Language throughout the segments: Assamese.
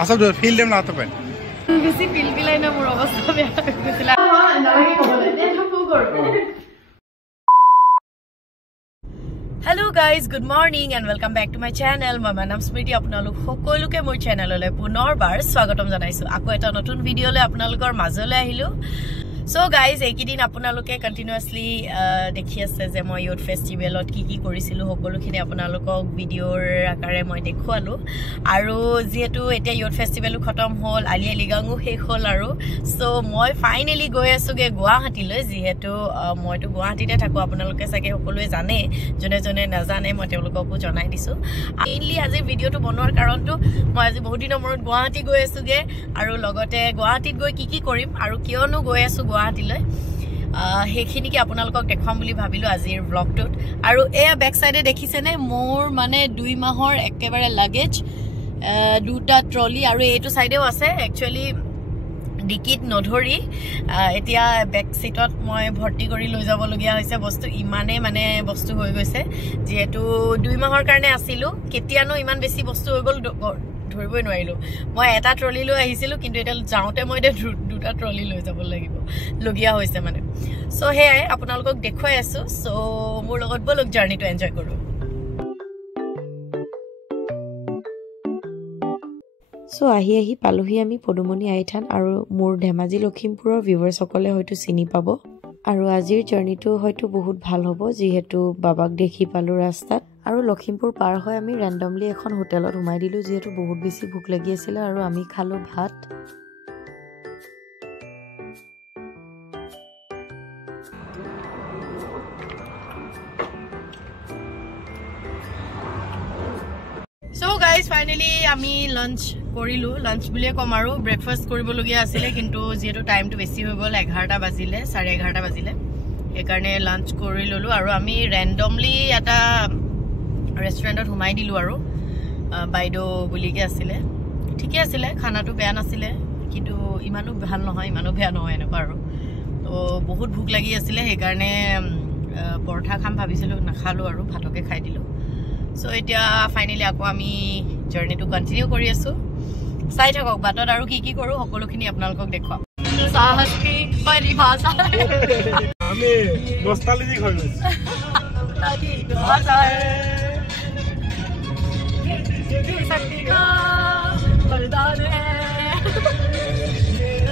আচ্ছা তো ফিল দেম না তো পেন বেশি ফিল বিলাই না মোৰ অৱস্থা বেয়া হৈ গৈছিল নালাগে ক'বলৈ দে থাকো কৰ Hello guys, good morning and welcome back to my channel. My name is Smriti. আপোনালোক সকলোকে মোৰ চেনেললৈ পুনৰবাৰ স্বাগতম জনাইছো। আকৌ এটা নতুন ভিডিঅলৈ আপোনালোকৰ মাজলৈ আহিলো। So guys, এইকেইদিন আপোনালোকে কন্টিনিউয়াসলি দেখি আছে যে মই ইউথ ফেষ্টিভেলত কি কৰিছিলো সকলোখিনি আপোনালোকক ভিডিঅ'ৰ আকাৰে মই দেখুৱালো আৰু যেহেতু এতিয়া ইউথ ফেষ্টিভেলো খতম হ'ল আলি আলিগাংও শেষ হ'ল আৰু সো মই ফাইনালি গৈ আছোগে গুৱাহাটীলৈ যেহেতু মইতো গুৱাহাটীতে থাকো আপোনালোকে চাগে সকলোৱে জানে জনে জনে নাজানে মই তেওঁলোককো জনাই দিছো মেইনলি আজি ভিডিঅ'টো বনোৱাৰ কাৰণটো মই আজি বহুত দিনৰ মূৰত গুৱাহাটী গৈ আছোগে আৰু লগতে গুৱাহাটীত গৈ কি কৰিম আৰু কিয়নো গৈ আছো গুৱাহাটীলৈ হেখিনিকে আপোনালোকক দেখাম বুলি ভাবিলো আজিৰ ব্লগটোত আৰু এয়া বেক সাইডে দেখিছেনে মোৰ মানে 2 মাহৰ একেবাৰে লাগেজ দুটা ট্ৰলি আৰু এইটো সাইডেও আছে একচুয়ালি ডিকিট নধৰি এতিয়া বেক সিটত মই ভৰ্তি কৰি লৈ যাব লগিয়া হৈছে বস্তু ইমানে মানে বস্তু হৈ গৈছে যেহেতু 2 মাহৰ কাৰণে আছিল কেতিয়ানো ইমান বেছি বস্তু হৈ গল ধৰিবই নোৱাৰিলো মই এটা ট্ৰলি লৈ আহিছিলো কিন্তু এটা যাওঁতে মই দুটা ট্ৰলি লৈ যাব লাগিব লগিয়া হৈছে মানে সো হে আপোনালোকক দেখুৱাই আছো সো মোৰ লগত বলক জাৰ্নিটো এনজয় কৰো সো আহি পালোহি আমি পদুমনি আইথান আৰু মোৰ ধেমাজি লখিমপুৰৰ ভিউৱাৰ্ছ সকলে হয়তো চিনি পাব আৰু আজিৰ জাৰ্নিটো হয়তো বহুত ভাল হ'ব যেহেতু বাবাক দেখি পালো ৰাস্তাত আৰু লখিমপুৰ পাৰ হৈ আমি ৰেন্ডমলি এখন হোটেলত উমাই দিলো যেহেতু বহুত বেছি ভোক লাগি আছিল আৰু আমি খালো ভাত So guys, finally আমি লাঞ্চ কৰিলো লাঞ্চ বুলিয়ে কম আৰু ব্ৰেকফাষ্ট কৰিব লগিয়া আছিল কিন্তু যেহেতু টাইমটো বেছি হৈ গ'ল 11টা বাজিলে 11:30 বাজিলে এই কাৰণে লাঞ্চ কৰি ললো আৰু আমি ৰেন্ডমলি এটা ৰেষ্টুৰেণ্টত হুমাই দিলো আৰু বাইডো বুলিকে আছিল ঠিকই আছিল খানাটো বেয়া নাছিল কিন্তু ইমানো ভাল নহয় ইমানো বেয়া নহয় এনেকুৱা আৰু তো বহুত ভোক লাগি আছিল এই কাৰণে পৰঠা খাম ভাবিছিলো নাখালো আৰু ভাতকে খাই দিলো সো এতিয়া ফাইনালি আকৌ আমি জাৰ্নিটো কন্টিনিউ কৰি আছো চাই থাকক বাটত আৰু কি কৰো সকলোখিনি আপোনালোকক দেখুৱাম সাহস কি পৰিভাষা আমি নস্টালজিক হৈ গৈছো शक्ति का बलिदान है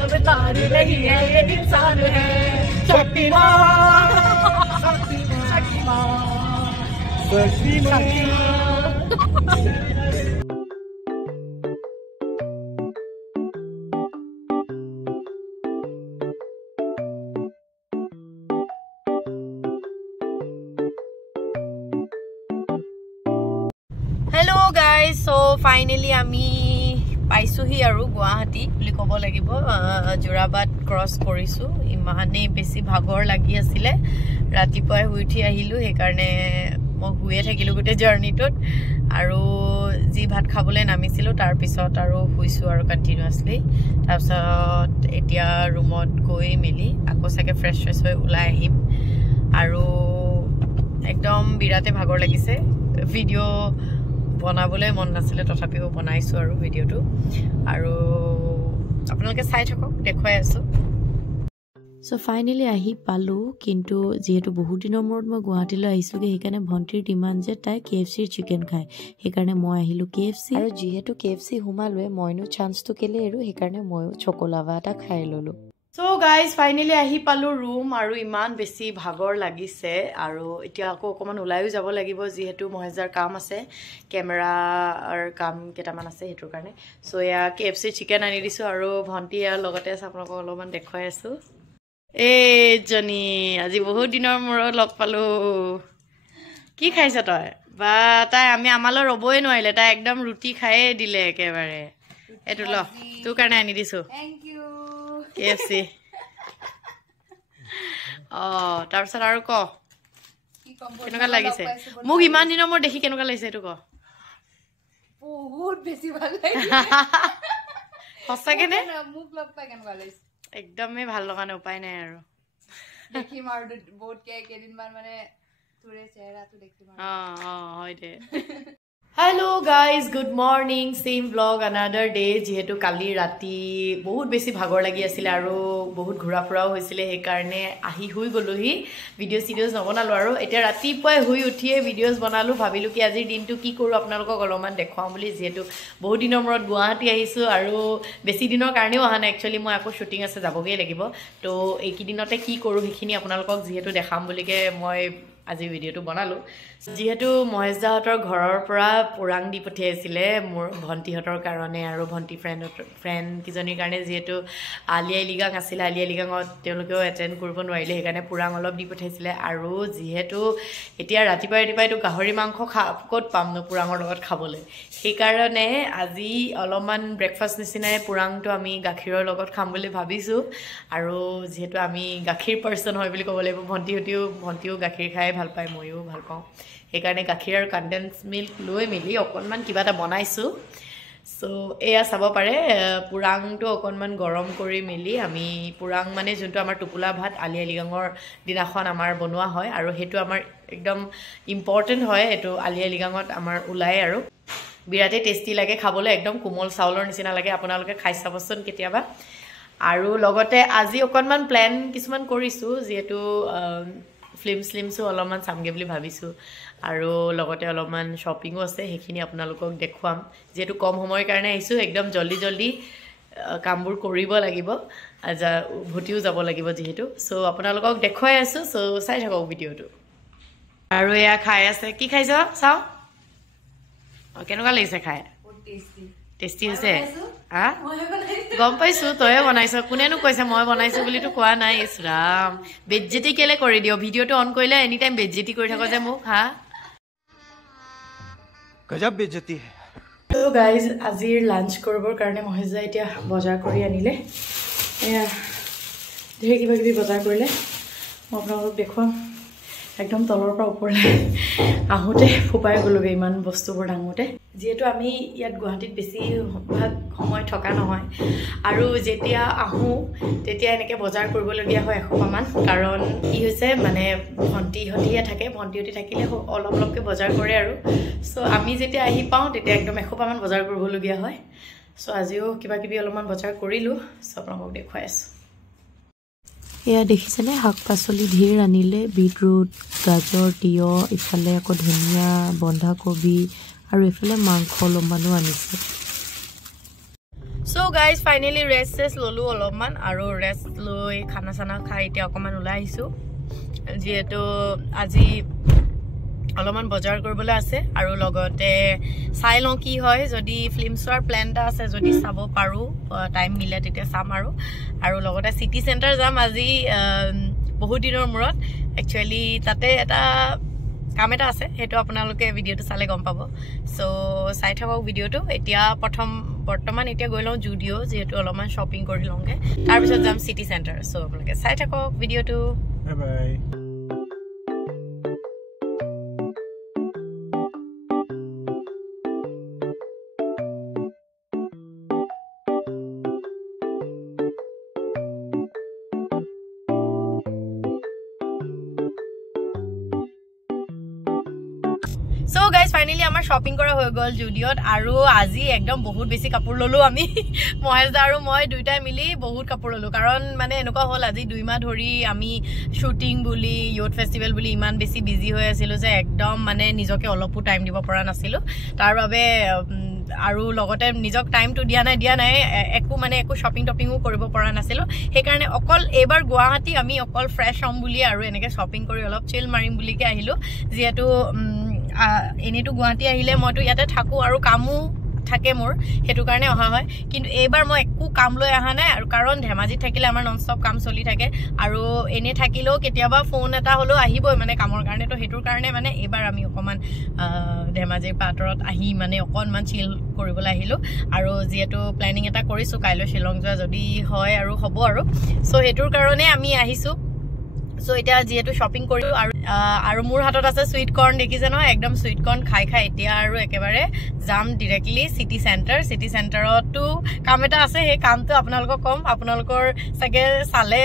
अवतार नहीं है ये इंसान है Shaktimaan Shaktimaan Hello guys, so finally আমি পাইছোহি আৰু গুৱাহাটী বুলি ক'ব লাগিব জোৰাবাট ক্ৰছ কৰিছো ইমানে বেছি ভাগৰ লাগি আছিল ৰাতিপুৱাই উঠি আহিলো সেই কাৰণে মই শুয়ে থাকিলো গোটে জাৰ্নিটোত আৰু যি ভাত খাবলৈ নামিছিল তাৰ পিছত আৰু শুইছো আৰু কন্টিনিউয়াসলি তাৰপিছত এতিয়া ৰুমত গৈ মেলি আকৌ সাকে ফ্ৰেছ হৈ ওলাই আহিম আৰু একদম বিৰাতে ভাগৰ লাগিছে ভিডিও বনাবলৈ মন নাছিল তথাপিও বনাইছো আৰু ভিডিওটো আৰু আপোনালোকে চাই থাকক দেখুৱাই আছো সো ফাইনালি আহি পালো কিন্তু যেহেতু বহুত দিনৰ মূৰত মই গুৱাহাটীলৈ আহিছোগে সেইকাৰণে ভন্টিৰ ডিমান্ড যে তাই কেএফসিৰ চিকেন খায় সেইকাৰণে মই আহিলো কেএফসি আৰু যেহেতু কেএফসি হুমালুৱে মইনো চান্সটো কেলে আৰু সেইকাৰণে মইও চকলাভা এটা খাই ললো So guys, finally ahi palu room aru iman besi bhagor lagise aru etia ako okoman ulayu jabo lagibo jehetu mohejar kaam ase camera ar kaam ketaman ase hetur karone so ya KFC chicken ani disu aru bhonti ar logote apnalok oloman dekhoi asu e joni aji bahut dinor murot log palu ki khaisa toy ba tai ami amalo roboi noile tai ekdom ruti khaye dile ekebare etu lo tu karone ani disu thank you KFC তাৰপিছত আৰু ক কেনেকুৱা লাগিছে মোক ইমান দিনৰ মোৰ দেখি কেনেকুৱা লাগিছে এটো ক বহুত বেছি ভাল লাগিছে সঁচাকে নে মোক লগ পাই কেনেকুৱা লাগিছে একদমই ভাল লগা নাই উপায় নাই আৰু দেখিম আৰু বহুত কেইদিনমান মানে তোৰে চেহাৰাটো দেখিম হয় দে Hello guys, good morning. Same vlog, another day. যেহেতু কালি ৰাতি বহুত বেছি ভাগৰ লাগি আছিল আৰু বহুত ঘুৰা ফুৰাও হৈছিল হে কাৰণে আহি হৈ গলোহি ভিডিওস নবনালো আৰু এতিয়া ৰাতিপুৱাই হৈ উঠিয়ে ভিডিওস বনালো ভাবিলো কি আজিৰ দিনটো কি কৰো আপোনালোকক অলপমান দেখাম বুলি যেহেতু বহুত দিনৰ মূৰত গুৱাহাটী আহিছো আৰু বেছি দিনৰ কাৰণেও আহা নাই একচুয়ালি মই আকৌ শুটিং আছে যাবগৈ লাগিব তো এই কিদিনতে কি কৰো হেখিনি আপোনালোকক যেহেতু দেখাম বুলিকে মই আজি ভিডিওটো বনালো যেহেতু মহেশদাহতৰ ঘৰৰ পৰা পুৰাং দি পঠিয়াইছিলে মোৰ ভন্টিহতৰ কাৰণে আৰু ভন্টি ফ্ৰেন্ড কিজনীৰ কাৰণে যেহেতু আলিয়াই লিগাং আছিল আলিয়াই লিগাঙত তেওঁলোকেও এটেন্ড কৰিব নোৱাৰিলে হেকাৰণে পুৰাং অলপ দি পঠাইছিলে আৰু যেহেতু এতিয়া ৰাতিপুৱাইটো গাহৰি মাংস ক'ত পাম ন পুৰাঙৰ লগত খাবলৈ সেই কাৰণে আজি অলপমান ব্ৰেকফাষ্ট নিচিনাই পুৰাংটো আমি গাখীৰৰ লগত খাম বুলি ভাবিছো আৰু যেহেতু আমি গাখীৰ পাৰ্সন হয় বুলি ক'ব লাগিব ভন্টিও গাখীৰ খাই ভাল পায় মইও ভাল পাওঁ হেকাৰণে গাখীৰ আৰু কনডেন্স মিল্ক লৈ মিলি অকনমান কিবা এটা বনাইছো সো এয়া চাব পাৰে পুৰাংটো অকনমান গৰম কৰি মিলি আমি পুৰাং মানে যোনটো আমাৰ টুপুলা ভাত আলিয়া লিগাঙৰ দিনাখন আমাৰ বনোৱা হয় আৰু হেতু আমাৰ একদম ইম্পৰ্টেন্ট হয় এটো আলিয়া লিগাঙত আমাৰ উলাই আৰু বিৰাতে টেস্টি লাগে খাবলৈ একদম কোমল চাউলৰ নিচিনা লাগে আপোনালোকে খাই চাবচোন কেতিয়াবা আৰু লগতে আজি অকনমান প্ল্যান কিছুমান কৰিছো যেহেতু ফিল্মসো অলপমান সামগে বুলি ভাবিছো আৰু লগতে অলপমান শপিংও আছে হেখিনি আপোনালোকক দেখুৱাম যেহেতু কম সময়ৰ কাৰণে আহিছো একদম জলদি কামবোৰ কৰিব লাগিব আজা ভুটিও যাব লাগিব যেহেতু সো আপোনালোকক দেখুৱাই আছো সো চাই থাকক ভিডিওটো আৰু এয়া খাই আছে কি খাইছ চাও কেনেকুৱা লাগিছে খাই টেস্টি হৈছে হা গম পাইছো তয়ে বনাইছ কোনেনো কৈছে মই বনাইছো বুলি তো কোৱা নাই ইসৰাম বেজ্জতি কেলে কৰি দিও ভিডিওটো অন কৰিলে এনি টাইম বেজ্জতি কৰি থাকো যে মোক হা গজব বেজ্জতি হে তো গাইজ আজিৰ লাঞ্চ কৰিবৰ কাৰণে মহেশজা এতিয়া বজাৰ কৰি আনিলে এয়া ধেৰ কিবা কিবি বজাৰ কৰিলে মই আপোনালোকক দেখুৱাম একদম তলৰ পৰা ওপৰলৈ আহোতে ফুপাই গলোগে ইমান বস্তুবোৰ ডাঙোতে যেহেতু আমি ইয়াত গুৱাহাটীত বেছি সময় থকা নহয় আৰু যেতিয়া আহো তেতিয়া এনেকে বজাৰ কৰিবলগীয়া হয় এখোপামান কাৰণ কি হৈছে মানে ভন্টিহতিয়ে থাকে ভন্টিহতি থাকিলে অলপকে বজাৰ কৰে আৰু সো আমি যেতিয়া আহি পাওঁ তেতিয়া একদম এখোপামান বজাৰ কৰিবলগীয়া হয় সো আজিও কিবা কিবি অলপমান বজাৰ কৰিলো সব আপোনালোকক দেখুৱাই আছো এয়া দেখিছেনে শাক পাচলি ধেৰ আনিলে বিটৰুট গাজৰ তিয়হ ইফালে আকৌ ধনিয়া বন্ধাকবি আৰু ইফালে মাংস অলপমানো আনিছে সো গাইজ ফাইনালি ৰেষ্ট ললো অলপমান আৰু ৰেষ্ট লৈ খানা চানা খাই এতিয়া অকমান ওলাই আহিছো যেহেতু আজি অলপমান বজাৰ কৰিবলৈ আছে আৰু লগতে চাই লওঁ কি হয় যদি ফিল্ম চোৱাৰ প্ল্যান এটা আছে যদি চাব পাৰো টাইম মিলে তেতিয়া চাম আৰু লগতে সিটি সেন্টাৰ যাম আজি বহুত দিনৰ মূৰত একচুয়ালি তাতে এটা কাম এটা আছে হেতু আপোনালোকে ভিডিওটো চালে গম পাব সো চাই থাকক ভিডিওটো এতিয়া বৰ্তমান এতিয়া গৈ লওঁ জুডিও যেহেতু অলপমান শপিং কৰি লওঁগে তাৰ পিছত যাম সিটি সেন্টাৰ সো আপোনালোকে চাই থাকক ভিডিওটো bye bye So guys finally আমাৰ শপিং কৰা হৈ গল জুডিওত আৰু আজি একদম বহুত বেছি কাপোৰ ললো আমি মহেশদা আৰু মই দুইটাই মিলি বহুত কাপোৰ ললো কাৰণ মানে এনেকুৱা হল আজি 2 মাহ ধৰি আমি শুটিং বুলি ইয়ট ফেষ্টিভেল বুলি ইমান বেছি বিজি হৈ আছিল যে একদম মানে নিজকে অলপো টাইম দিব পৰা নাছিল তাৰ বাবে আৰু লগতে নিজক টাইমটো দিয়া নাই একো শপিং টপিংও কৰিব পৰা নাছিল সেই কাৰণে অকল এবাৰ গুৱাহাটী আমি অকল ফ্ৰেশ হম বুলি আৰু এনেকে শপিং কৰি অলপ চিল মাৰিম বুলিকে আহিলো যেহেতু এনিটো গুৱাহাটী আহিলে মইতো ইয়াতে থাকো আৰু কামো থাকে মোৰ হেতু কাৰণে অহা হয় কিন্তু এবাৰ মই একো কাম লৈ আহা নাই আৰু কাৰণ ধেমাজি থাকিলে আমাৰ নন ষ্টপ কাম চলি থাকে আৰু এনে থাকিলেও কেতিয়াবা ফোন এটা হলো আহিবই মানে কামৰ কাৰণে তো হেতুৰ কাৰণে মানে এবাৰ আমি অকমান ধেমাজিৰ পাতৰত আহি মানে অকনমান চিল কৰিবলৈ আহিলো আৰু যেহেতু প্ল্যানিং এটা কৰিছো কাইলৈ শিলং যোৱা যদি হয় আৰু হ'ব আৰু সো হেতুৰ কাৰণে আমি আহিছো সো এটা যেহেতু শপিং কৰিলো আৰু মোৰ হাতত আছে সুইট কৰ্ন দেখিছে ন একদম সুইট কৰ্ন খাই এতিয়া আৰু একেবাৰে যাম ডাইৰেক্টলি সিটি সেন্টাৰতো কাম এটা আছে সেই কামটো আপোনালোকক কম আপোনালোকৰ সাগে চালে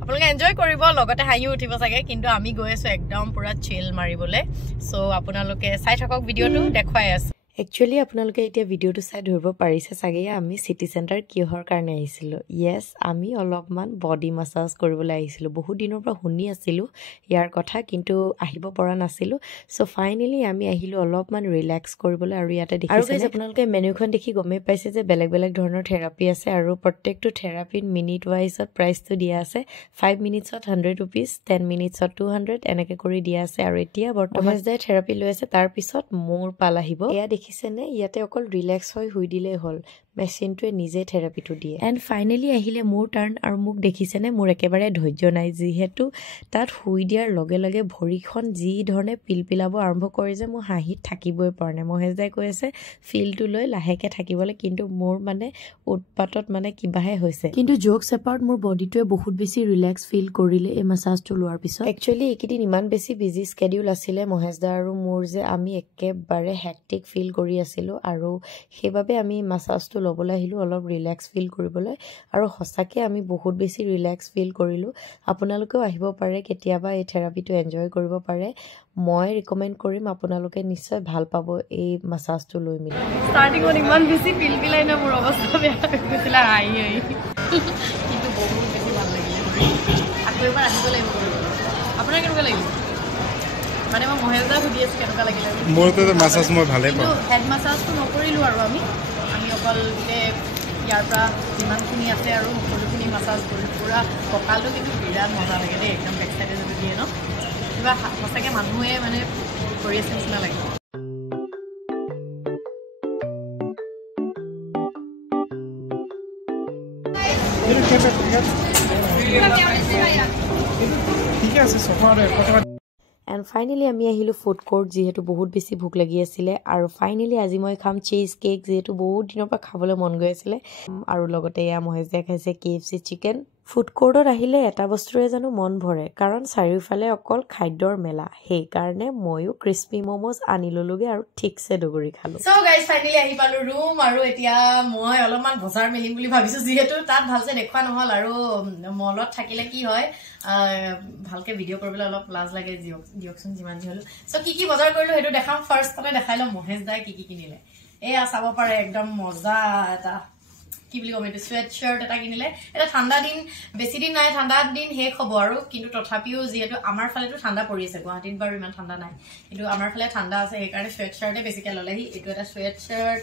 আপোনালোকে এনজয় কৰিব লগতে হাঁহি উঠিব সাগে কিন্তু আমি গৈ আছো একদম পুৰা চিল মাৰিবলে সো আপোনালোকে চাই থাকক ভিডিওটো দেখুৱাই আছে একচুৱেলি আপোনালোকে এতিয়া ভিডিঅ'টো চাই ধৰিব পাৰিছে চাগে আমি চিটি চেণ্টাৰ কিহৰ কাৰণে আহিছিলোঁ। য়েছ, আমি অলপমান বডি মাছাজ কৰিবলৈ আহিছিলোঁ। বহুত দিনৰ পৰা শুনি আছিলোঁ ইয়াৰ কথা, কিন্তু আহিব পৰা নাছিলোঁ। চ' ফাইনেলি আমি আহিলোঁ অলপমান ৰিলেক্স কৰিবলৈ। আৰু ইয়াতে দেখিছে আপোনালোকে মেনুখন দেখি গমেই পাইছে যে বেলেগ বেলেগ ধৰণৰ থেৰাপি আছে, আৰু প্ৰত্যেকটো থেৰাপিত মিনিট ৱাইজত প্ৰাইচটো দিয়া আছে। 5 মিনিটছত 100 ৰুপিজ, 10 মিনিটছত 200 এনেকৈ কৰি দিয়া আছে। আৰু এতিয়া বৰ্তমান যে থেৰাপি লৈ আছে তাৰপিছত মোৰ পাল আহিব। এয়া দেখিছেনে, ইয়াতে অকল ৰিলেক্স হৈ শুই দিলেই হ'ল, মেচিনটোৱে নিজে থেৰাপিটো দিয়ে। এণ্ড ফাইনেলি আহিলে মোৰ টাৰ্ণ, আৰু মোক দেখিছেনে মোৰ একেবাৰে ধৈৰ্য নাই, যিহেতু তাত শুই দিয়াৰ লগে লগে ভৰিখন যি ধৰণে পিলপিলাব আৰম্ভ কৰে যে মোৰ হাঁহিত থাকিবই পৰা নাই। মহেশ দাই কৈ আছে ফিলটো লৈ লাহেকৈ থাকিবলৈ, কিন্তু মোৰ মানে উৎপাতত মানে কিবাহে হৈছে। কিন্তু জোকছ এপাৰ্ট মোৰ বডিটোৱে বহুত বেছি ৰিলেক্স ফিল কৰিলে এই মাছাজটো লোৱাৰ পিছত। একচুৱেলি এইকেইদিন ইমান বেছি বিজি স্কেডিউল আছিলে মহেশ দা আৰু মোৰ যে আমি একেবাৰে হেক্টিক ফিল কৰি আছিলোঁ, আৰু সেইবাবে আমি মাছাজটো ল'বলৈ আহিলোঁ অলপ ৰিলেক্স ফিল কৰিবলৈ। আৰু সঁচাকৈ আমি বহুত বেছি ৰিলেক্স ফিল কৰিলোঁ। আপোনালোকেও আহিব পাৰে কেতিয়াবা, এই থেৰাপিটো এনজয় কৰিব পাৰে। মই ৰিকমেণ্ড কৰিম, আপোনালোকে নিশ্চয় ভাল পাব এই মাছাজটো লৈ মেলি। ষ্টাৰ্টিঙত ইমান বেছি পিলপিলাই না মোৰ অৱস্থা বেয়া হৈ গৈছিলে হাঁহি হাঁহি, কিন্তু বহুত বেছি ভাল লাগিলে। আকৌ এবাৰ আহিব লাগিব। আপোনাৰ কেনেকুৱা লাগিব? মানে মই মহেশ দাক সুধি আছোঁ কেনেকুৱা লাগিলে। মোৰতো মাছাজ মই ভালেই পাওঁ। হেড মাছাজটো নকৰিলোঁ, আৰু আমি অকল ইয়াৰ পৰা যিমানখিনি আছে আৰু সকলোখিনি মাছাজ কৰি পূৰা কঁকালটো কিন্তু বিৰাট মজা লাগে দেই। একদম বেক চাইডে যদি দিয়ে ন, কিবা সঁচাকৈ মানুহে মানে কৰি আছে নিচিনা লাগে। ঠিক আছে চফাৰে কথা। এণ্ড ফাইনেলি আমি আহিলোঁ ফুড কোৰ্ট, যিহেতু বহুত বেছি ভোক লাগি আছিলে। আৰু ফাইনেলি আজি মই খাম চিজ কেক, যিহেতু বহুত দিনৰ পৰা খাবলৈ মন গৈ আছিলে। আৰু লগতে এয়া মহেশ দাই খাইছে KFC চিকেন। ফুড কোৰ্টত আহিলে এটা বস্তুৰে জানো মন ভৰে, কাৰণ চাৰিওফালে অকল খাদ্যৰ মেলা। সেইকাৰণে ময়ো ক্ৰিস্পি মমোজ আনি ললোগে আৰু ঠিকছে দগৰি খালোঁ। চ' গাইজ ফাইনেলি আহি পালোঁ ৰুম, আৰু এতিয়া মই অলপমান বজাৰ মেলিম বুলি ভাবিছোঁ, যিহেতু তাত ভালছে দেখুওৱা নহ'ল। আৰু মলত থাকিলে কি হয়, ভালকে ভিডিঅ' কৰিবলৈ অলপ লাজ লাগে দিয়কচোন, যিমান যি হ'লেও। চ' কি বজাৰ কৰিলোঁ সেইটো দেখাম। ফাৰ্ষ্টতে দেখাই লওঁ মহেশ দাই কি কিনিলে। এয়া চাব পাৰে, একদম মজা এটা কি বুলি ক'ম, এইটো চুৱেট শ্বাৰ্ট এটা কিনিলে। এটা ঠাণ্ডা দিন, বেছি দিন নাই, ঠাণ্ডা দিন শেষ হ'ব আৰু, কিন্তু তথাপিও যিহেতু আমাৰ ফালেতো ঠাণ্ডা পৰি আছে, গুৱাহাটীত বাৰু ইমান ঠাণ্ডা নাই, কিন্তু আমাৰ ফালে ঠাণ্ডা আছে, সেইকাৰণে চুৱেট শ্বাৰ্টে বেছিকে ল'লেহি। এইটো এটা চুৱেট শ্বাৰ্ট।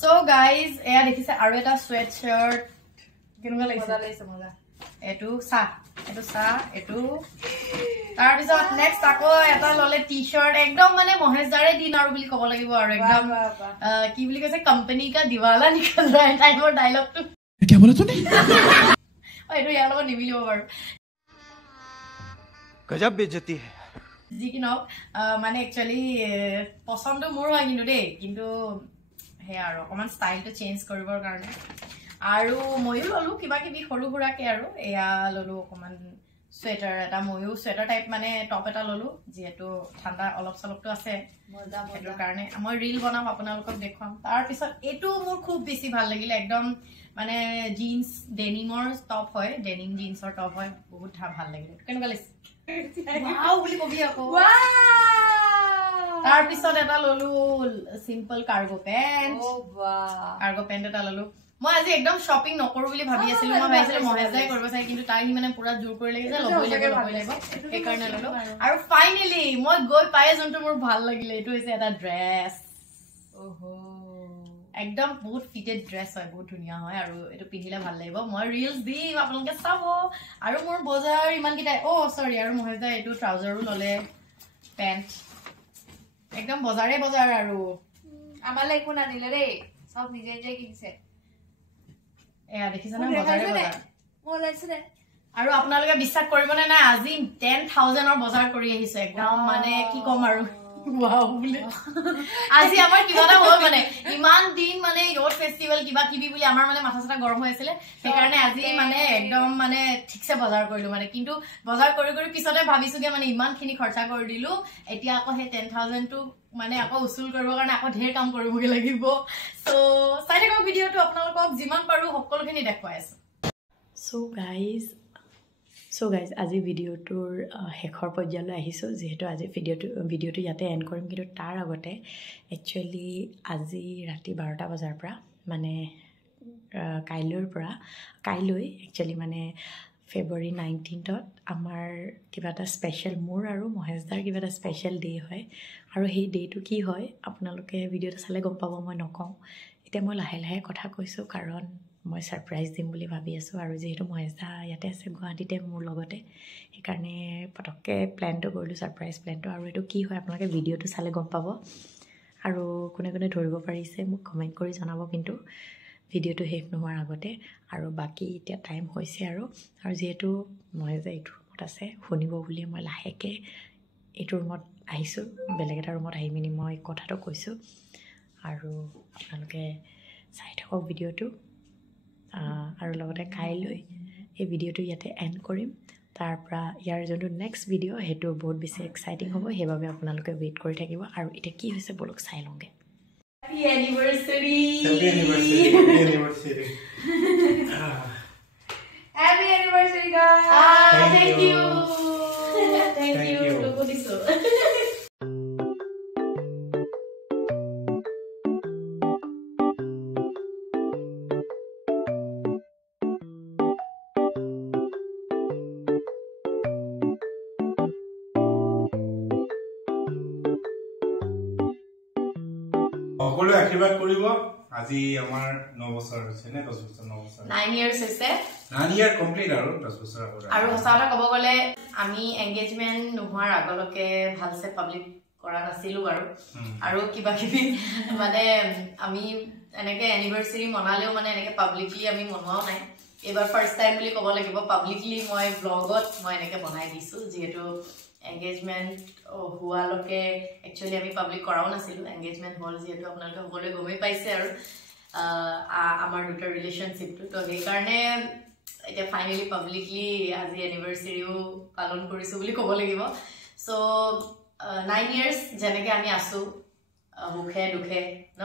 চ' গাইজ এয়া দেখিছে আৰু এটা চুৱেট শ্বাৰ্ট, কেনেকুৱা লাগিছে? মজা। এইটো চাহ, এইটো তাৰপিছত নেক্সট আকৌ এটা ল'লে টি চাৰ্ট, একদম মানে মহেশ দাৰে দিন আৰু বুলি ক'ব লাগিব। আৰু একদম কি বুলি কৈছে, কোম্পানী কা দিৱালা নিকল ৰহা হে টাইপৰ ডাইলগটো। এইটো ইয়াৰ লগত নিমিলিব বাৰু। গজব বেজতি হে। যি কি নহওক, মানে একচুৱেলি পচন্দটো মোৰ হয় কিন্তু দেই, কিন্তু সেয়া আৰু অকণমান ষ্টাইলটো চেঞ্জ কৰিবৰ কাৰণে। আৰু ময়ো ল'লোঁ কিবা কিবি সৰু সুৰাকে, আৰু এয়া ল'লোঁ অকণমান চুৱেটাৰ এটা, ময়ো চুৱেটাৰ টাইপ মানে টপ এটা ল'লোঁ, যিহেতু ঠাণ্ডা অলপ চলপটো আছে, সেইটোৰ কাৰণে মই ৰিল বনাম, আপোনালোকক দেখুৱাম। তাৰপিছত এইটো মোৰ খুব বেছি ভাল লাগিলে, একদম মানে জিন্স ডেনিমৰ টপ হয়, ডেনিম জিন্সৰ টপ হয়, বহুত ভাল লাগিলে। কেনেকুৱা লাগিছে? বুলি কবি আকৌ। তাৰপিছত এটা ল'লো চিম্পল কাৰ্গো পেণ্ট এটা ল'লো। মই আজি একদম শ্বপিং নকৰো বুলি ভাবি আছিলো, মই ভাবিছিলো মহেশ দাই কৰিব চাগে, কিন্তু তাই মানে পুৰা জোৰ কৰি লাগিছে ল'বই লাগিব, সেইকাৰণে ল'লো। আৰু ফাইনেলি মই গৈ পাই যোনটো মোৰ ভাল লাগিলে, এইটো হৈছে এটা ড্ৰেছ। একদম বহুত ফিটেড ড্ৰেছ হয়, বহুত ধুনীয়া হয়, আৰু এইটো পিন্ধিলে ভাল লাগিব। মই ৰিলছ দিম, আপোনালোকে চাব। আৰু মোৰ বজাৰ ইমানকেইটাই। চৰি, আৰু মহেশ দাই এইটো ট্ৰাউজাৰো ল'লে, পেণ্ট, একদম বজাৰে বজাৰ। আৰু আমালৈ একো নানিলে দেই, চব নিজে নিজে কিনিছে। এয়া দেখিছে না, বজাৰে বজাৰ। আৰু আপোনালোকে বিশ্বাস কৰিবনে নাই, আজি 10,000ৰ বজাৰ কৰি আহিছে, একদম মানে কি ক'ম আৰু। আজি আমাৰ কিবা এটা হ'ল, মানে ইমান দিন মানে য়'থ ফেষ্টিভেল কিবা কিবি বুলি আমাৰ মানে মাথা চাথা গৰম হৈ আছিলে, সেইকাৰণে আজি মানে একদম মানে ঠিকছে বজাৰ কৰিলো। মানে কিন্তু বজাৰ কৰি পিছতে ভাবিছোগে মানে ইমানখিনি খৰচা কৰি দিলো, এতিয়া আকৌ সেই 10,000টো মানে আকৌ উচুল কৰিবৰ কাৰণে আকৌ ঢেৰ কাম কৰিবগে লাগিব। চ' চাই থাকক ভিডিঅ'টো, আপোনালোকক যিমান পাৰো সকলোখিনি দেখুৱাই আছো। চ' গাইজ সো গাইজ আজি ভিডিঅ'টোৰ শেষৰ পৰ্যায়লৈ আহিছোঁ যিহেতু আজি ভিডিঅ'টো ইয়াতে এণ্ড কৰিম কিন্তু তাৰ আগতে একচুৱেলি আজি ৰাতি 12টা বজাৰ পৰা মানে কাইলৈ একচুৱেলি মানে February 19th আমাৰ কিবা এটা স্পেচিয়েল মোৰ আৰু মহেশদাৰ কিবা এটা স্পেচিয়েল ডে হয় আৰু সেই ডেটো কি হয় আপোনালোকে ভিডিঅ'টো চালে গম পাব মই নকওঁ এতিয়া মই লাহে লাহে কথা কৈছোঁ কাৰণ মই সাৰপ্ৰাইজ দিম বুলি ভাবি আছোঁ আৰু যেহেতু মহেশদা ইয়াতে আছে গুৱাহাটীতে মোৰ লগতে সেইকাৰণে পটককৈ প্লেনটো কৰিলোঁ সাৰপ্ৰাইজ প্লেনটো আৰু এইটো কি হয় আপোনালোকে ভিডিঅ'টো চালে গম পাব আৰু কোনে কোনে ধৰিব পাৰিছে মোক কমেণ্ট কৰি জনাব কিন্তু ভিডিঅ'টো শেষ নোহোৱাৰ আগতে আৰু বাকী এতিয়া টাইম হৈছে আৰু যিহেতু মহেশদা এইটো ৰুমত আছে শুনিব বুলি মই লাহেকৈ এইটো ৰুমত আহিছোঁ বেলেগ এটা ৰুমত আহি মেলি মই কথাটো কৈছোঁ আৰু আপোনালোকে চাই থাকক ভিডিঅ'টো আৰু লগতে কাইলৈ এই ভিডিঅ'টো ইয়াতে এণ্ড কৰিম তাৰ পৰা ইয়াৰ যোনটো নেক্সট ভিডিঅ' সেইটো বহুত বেছি এক্সাইটিং হ'ব সেইবাবে আপোনালোকে ৱেইট কৰি থাকিব আৰু এতিয়া কি হৈছে বলক চাই লওঁগৈ Happy anniversary! Happy anniversary! Happy anniversary! Happy anniversary, guys! Thank you! Thank you! Look at this. সকলোৱে আশীৰ্বাদ কৰিব আজি আমাৰ 9 বছৰ হৈছে নে 10 বছৰ 9 বছৰ 9 years হৈছে 9 ইয়াৰ কমপ্লিট আৰু 10 বছৰ আগৰ আৰু সঁচাটা ক'ব গ'লে আমি এংগেজমেন্ট নোহোৱাৰ আগলৈকে ভালছে পাব্লিক কৰা নাছিলো আৰু কিবা কিবি মানে আমি এনেকে এনিভাৰ্সাৰী মনালেও মানে এনেকে পাব্লিকলি আমি মনোৱাও নাই এবাৰ ফাৰ্স্ট টাইম বুলি ক'ব লাগিব পাব্লিকলি মই ব্লগত মই এনেকে বনাই দিছো যেহেতু এংগেজমেন্ট হোৱালৈকে একচুৱেলি আমি পাব্লিক কৰাও নাছিলো এংগেজমেন্ট হল যেহেতু আপোনালোকে সকলোৱে গমেই পাইছে আৰু আমাৰ দুটা ৰিলেশ্যনশ্বিপটো তো সেইকাৰণে এতিয়া ফাইনেলি পাব্লিকলি আজি এনিভাৰ্সাৰীও পালন কৰিছো বুলি ক'ব লাগিব সো 9 years যেনেকে আমি আছো মুখে দুখে ন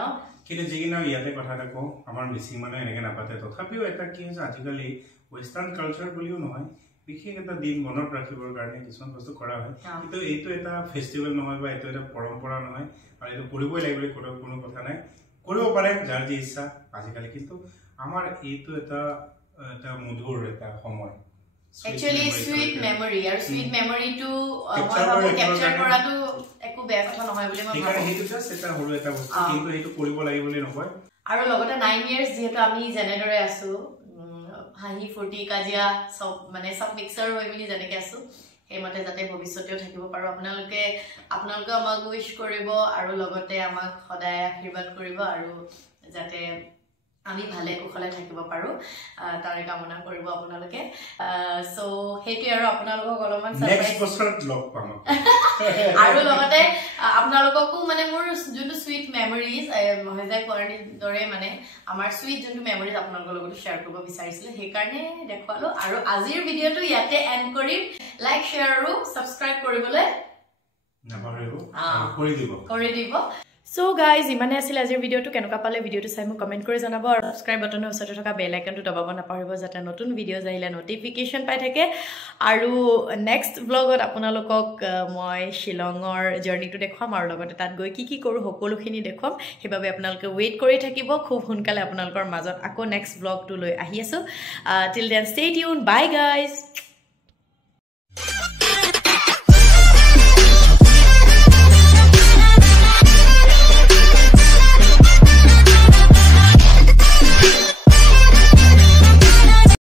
কিন্তু যিকিনা ইয়াতে কথা এটা কওঁ আমাৰ বেছি মানে এনেকে নাপাতে তথাপিও এটা কি হৈছে আজিকালি ওয়েস্টাৰ্ণ কালচাৰ বুলিও নহয় বিশেষ এটা দিন মনত ৰাখিবৰ কাৰণে কিছুমান বস্তু কৰা হয় কিন্তু এইটো এটা ফেষ্টিভেল নহয় বা এইটো এটা পৰম্পৰা নহয় আৰু এইটো কৰিবই লাগিব বুলি কোনো কথা নাই কৰিব পাৰে যাৰ যি ইচ্ছা আজিকালি কিন্তু আমাৰ এইটো এটা মধুৰ এটা সময় Actually, sweet memory. Our sweet memory to capture কৰাটো একো বেয়া কথা নহয় বুলি মই ভাবো। সেইটো জাস্ট এটা হলো এটা বস্তু কিন্তু এইটো কৰিব লাগিব বুলি নকয়। আৰু লগতে 9 years যেহেতু আমি জেনেদৰে আছো হাঁহি ফুৰ্তি কাজিয়া সব মানে সব মিক্সাৰ হৈ মিলি যেনেকে আছো সেইমতে যাতে ভৱিষ্যতেও থাকিব পাৰো আপোনালোকে আমাক উইশ কৰিব আৰু লগতে আমাক সদায় আশীৰ্বাদ কৰিব আৰু যাতে আমি ভালে কুশলে থাকিব পাৰো তাৰে কামনা কৰিব আপোনালোকে সো হেতু আৰু আপোনালোকক অলপমান সাৰপ্ৰাইজ নেক্সট বছৰত লগ পাম আৰু লগতে আপোনালোককো মানে মোৰ যোনটো সুইট মেমৰিজ মহেজা কোৱাৰি দৰে মানে আমাৰ সুইট যোনটো মেমৰিজ আপোনালোকৰ লগত শেয়াৰ কৰিব বিচাৰিছিল সেই কাৰণে দেখুৱালো আৰু আজিৰ ভিডিঅটো ইয়াতে এন্ড কৰিম লাইক শেয়াৰ আৰু সাবস্ক্ৰাইব কৰিবলৈ নাপাহৰিব কৰি দিব So guys, ইমানে আছিল আজিৰ ভিডিঅটো কেনেকুৱা পালে ভিডিঅটো চাই মোক কমেন্ট কৰি জনাব আৰু সাবস্ক্ৰাইব বাটনৰ ওচৰতে থকা বেল আইকনটো দবাব নাপাহৰিব যাতে নতুন ভিডিঅ' আহিলে নটিফিকেশন পাই থাকে আৰু নেক্সট ব্লগত আপোনালোকক মই শিলঙৰ জাৰ্নিটো দেখুৱাম আৰু লগতে তাত গৈ কি কৰো সকলোখিনি দেখুৱাম সেইবাবে আপোনালোকে ৱেইট কৰি থাকিব খুব সোনকালে আপোনালোকৰ মাজত আকৌ নেক্সট ব্লগটো লৈ আহি আছো till then stay tune bye guys